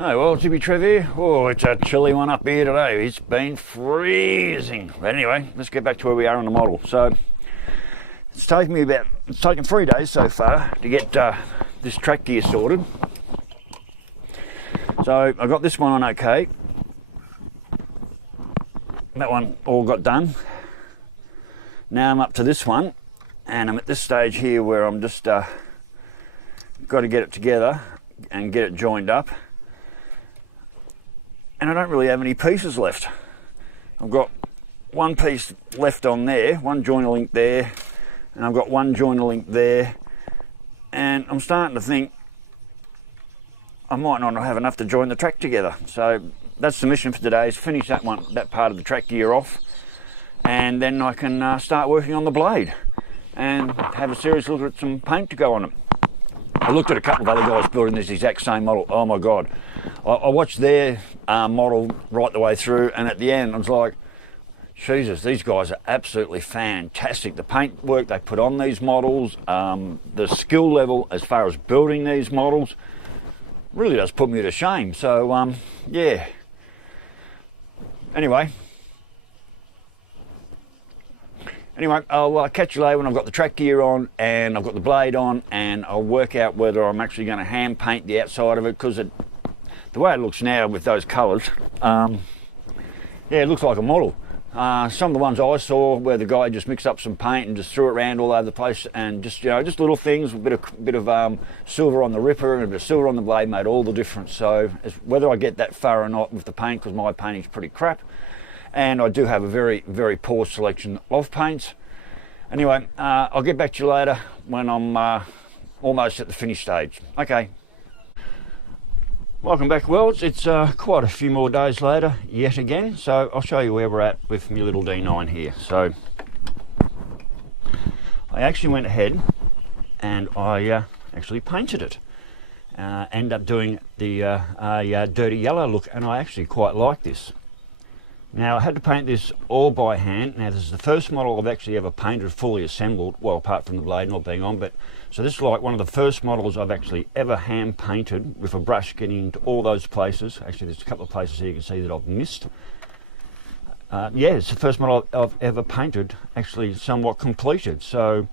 Oh, well, Hippy Trev here. Oh, it's a chilly one up here today. It's been freezing. But anyway, let's get back to where we are on the model. So, it's taken 3 days so far to get this track gear sorted. So, I got this one on okay. That one all got done. Now I'm up to this one, and I'm at this stage here where I'm just got to get it together and get it joined up. And I don't really have any pieces left. I've got one piece left on there, one joiner link there, and I've got one joiner link there, and I'm starting to think I might not have enough to join the track together. So that's the mission for today, is finish that part of the track gear off, and then I can start working on the blade and have a serious look at some paint to go on it. I looked at a couple of other guys building this exact same model. Oh my God. I watched their model right the way through, and at the end I was like, Jesus, these guys are absolutely fantastic. The paint work they put on these models, the skill level as far as building these models, really does put me to shame. So, yeah. Anyway, I'll catch you later when I've got the track gear on and I've got the blade on, and I'll work out whether I'm actually going to hand paint the outside of it, because the way it looks now with those colours, yeah, it looks like a model. Some of the ones I saw where the guy just mixed up some paint and just threw it around all over the place, and just just little things, a bit of silver on the ripper and a bit of silver on the blade made all the difference. So whether I get that far or not with the paint, because my painting's pretty crap, and I do have a very, very poor selection of paints. Anyway, I'll get back to you later when I'm almost at the finish stage. Okay. Welcome back, worlds. It's quite a few more days later yet again, so I'll show you where we're at with my little D9 here. So I actually went ahead and I actually painted it. End up doing the dirty yellow look, and I actually quite like this. Now, I had to paint this all by hand. Now, this is the first model I've actually ever painted fully assembled, well, apart from the blade not being on, but so this is like one of the first models I've actually ever hand painted with a brush, getting into all those places. Actually, there's a couple of places here you can see that I've missed. Yeah, it's the first model I've ever painted actually somewhat completed. So,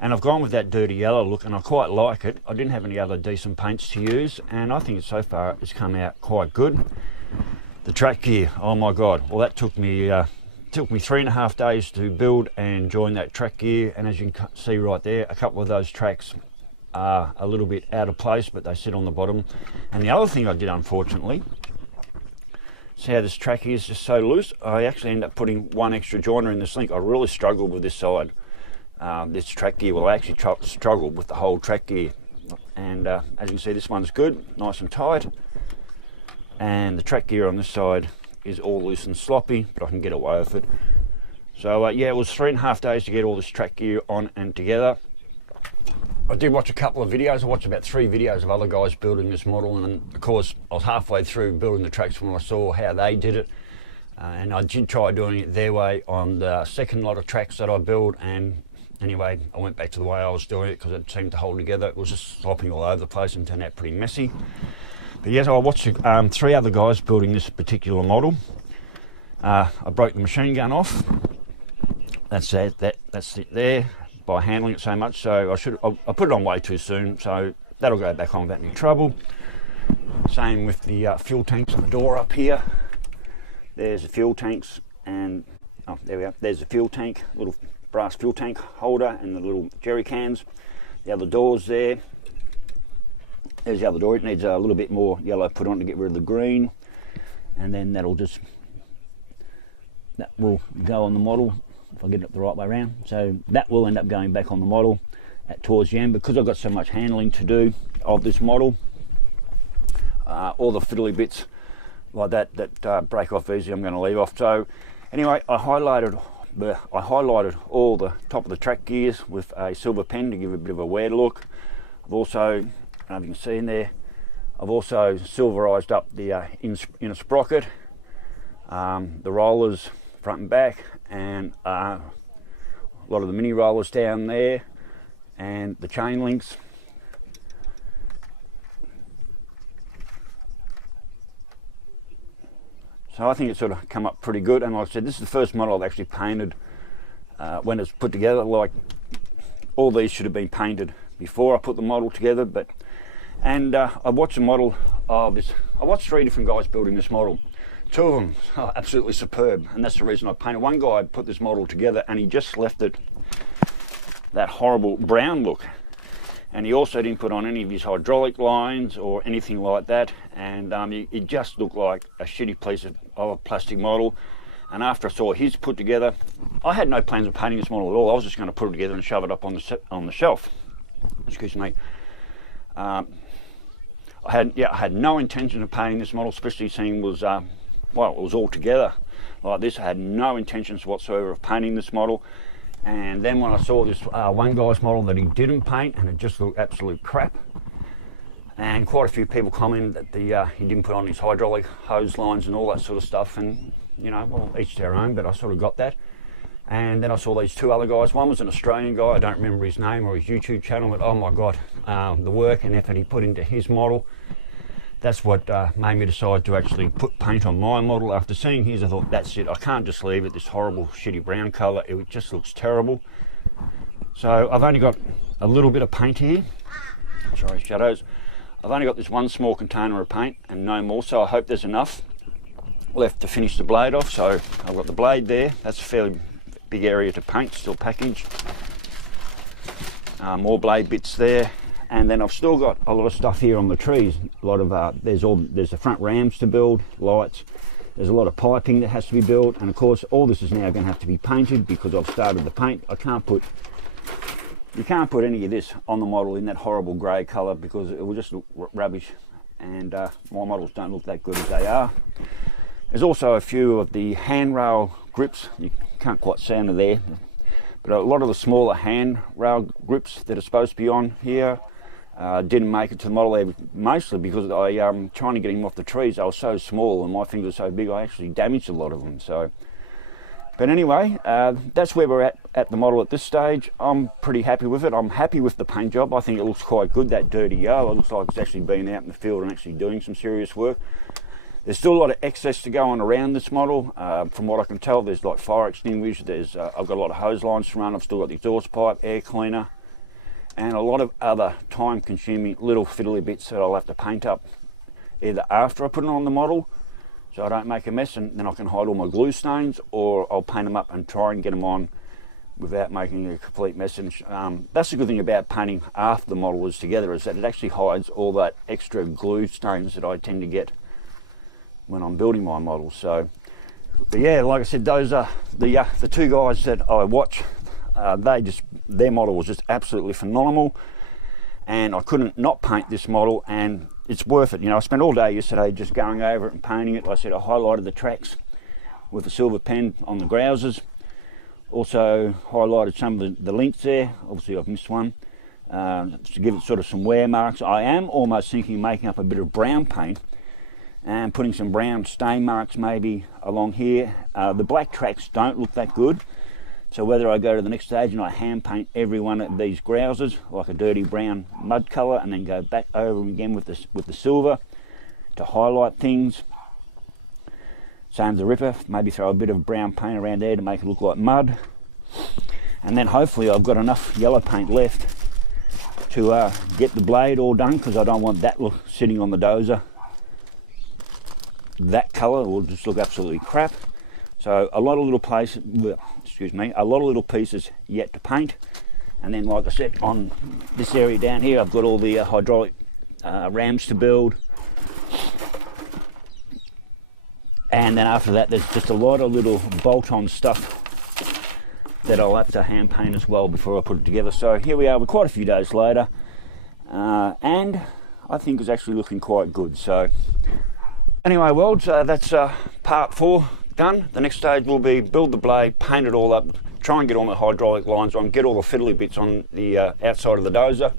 and I've gone with that dirty yellow look, and I quite like it. I didn't have any other decent paints to use, and I think so far it's come out quite good. The track gear, oh my God, well, that took me 3.5 days to build and join that track gear, and as you can see right there, a couple of those tracks are a little bit out of place, but they sit on the bottom. And the other thing I did, unfortunately, see how this track gear is just so loose, I actually ended up putting one extra joiner in this link. I really struggled with this side, this track gear. Well, I actually struggled with the whole track gear, and as you can see, this one's good, nice and tight. And the track gear on this side is all loose and sloppy, but I can get away with it. So yeah, it was 3.5 days to get all this track gear on and together. I did watch a couple of videos. I watched about 3 videos of other guys building this model, and of course I was halfway through building the tracks when I saw how they did it, and I did try doing it their way on the second lot of tracks that I built, and anyway, I went back to the way I was doing it because it seemed to hold together. It was just slopping all over the place and turned out pretty messy. But yes, I watched 3 other guys building this particular model. I broke the machine gun off. That's it there by handling it so much. So I put it on way too soon, so that'll go back on without any trouble. Same with the fuel tanks on the door up here. There's the fuel tanks, and oh, there we are. There's the fuel tank, little brass fuel tank holder, and the little jerry cans. The other doors there. There's the other door. It needs a little bit more yellow put on to get rid of the green, and then that will go on the model if I get it the right way around. So that will end up going back on the model towards the end, because I've got so much handling to do of this model. All the fiddly bits like that break off easy, I'm going to leave off. So anyway, I highlighted all the top of the track gears with a silver pen to give it a bit of a wear look. I've also, as you can see in there, I've also silverized up the inner sprocket, the rollers front and back, and a lot of the mini rollers down there, and the chain links. So I think it's sort of come up pretty good, and like I said, this is the first model I've actually painted when it's put together. Like, all these should have been painted before I put the model together, but I watched a model of this. I watched 3 different guys building this model. 2 of them are absolutely superb, and that's the reason I painted. One guy put this model together and he just left it that horrible brown look, and he also didn't put on any of his hydraulic lines or anything like that, and it just looked like a shitty piece of a plastic model. And after I saw his put together, I had no plans of painting this model at all. I was just going to put it together and shove it up on the shelf. Excuse me. I had no intention of painting this model, especially seeing it was all together like this. I had no intentions whatsoever of painting this model. And then when I saw this one guy's model that he didn't paint, and it just looked absolute crap, and quite a few people commented that he didn't put on his hydraulic hose lines and all that sort of stuff, and you know, well, each their own, but I sort of got that. And then I saw these 2 other guys. One was an Australian guy, I don't remember his name or his YouTube channel, but oh my god, the work and effort he put into his model, that's what made me decide to actually put paint on my model. After seeing his, I thought, that's it, I can't just leave it this horrible shitty brown colour, it just looks terrible. So I've only got a little bit of paint here, sorry shadows, I've only got this 1 small container of paint and no more, so I hope there's enough left to finish the blade off. So I've got the blade there, that's a fairly big area to paint, still packaged. More blade bits there, and then I've still got a lot of stuff here on the trees. A lot of there's the front rams to build, lights. There's a lot of piping that has to be built, and of course all this is now going to have to be painted because I've started the paint. You can't put any of this on the model in that horrible grey colour because it will just look rubbish, and my models don't look that good as they are. There's also a few of the handrail grips, you can't quite see under there, but a lot of the smaller handrail grips that are supposed to be on here didn't make it to the model there, mostly because trying to get them off the trees, they were so small and my fingers were so big, I actually damaged a lot of them. So, but anyway, that's where we're at the model at this stage. I'm pretty happy with it. I'm happy with the paint job. I think it looks quite good, that dirty yellow. It looks like it's actually been out in the field and actually doing some serious work. There's still a lot of excess to go on around this model. From what I can tell, there's like fire extinguish, I've got a lot of hose lines to run, I've still got the exhaust pipe, air cleaner, and a lot of other time-consuming little fiddly bits that I'll have to paint up either after I put it on the model, so I don't make a mess, and then I can hide all my glue stains, or I'll paint them up and try and get them on without making a complete mess. And that's the good thing about painting after the model is together, is that it actually hides all that extra glue stains that I tend to get when I'm building my models. So, but yeah, like I said, those are the 2 guys that I watch. Their model was just absolutely phenomenal, and I couldn't not paint this model, and it's worth it. You know, I spent all day yesterday just going over it and painting it. Like I said, I highlighted the tracks with a silver pen on the grouses. Also highlighted some of the links there. Obviously I've missed one, to give it sort of some wear marks. I am almost thinking of making up a bit of brown paint and putting some brown stain marks maybe along here. The black tracks don't look that good, so whether I go to the next stage and I hand paint every one of these grouses like a dirty brown mud colour, and then go back over them again with the silver to highlight things. Same as the ripper, maybe throw a bit of brown paint around there to make it look like mud, and then hopefully I've got enough yellow paint left to get the blade all done, because I don't want that look sitting on the dozer. That colour will just look absolutely crap. So a lot of little places, a lot of little pieces yet to paint. And then, like I said, on this area down here, I've got all the hydraulic rams to build. And then after that, there's just a lot of little bolt-on stuff that I'll have to hand paint as well before I put it together. So here we are, we're quite a few days later, and I think it's actually looking quite good. So anyway, world, that's part 4 done. The next stage will be build the blade, paint it all up, try and get all my hydraulic lines on, get all the fiddly bits on the outside of the dozer,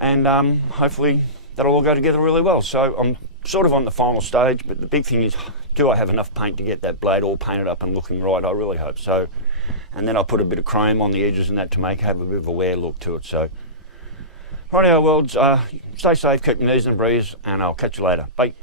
and hopefully that'll all go together really well. So I'm sort of on the final stage, but the big thing is, do I have enough paint to get that blade all painted up and looking right? I really hope so. And then I'll put a bit of chrome on the edges and that to have a bit of a wear look to it. So rightio, worlds, stay safe, keep your knees and breeze, and I'll catch you later. Bye.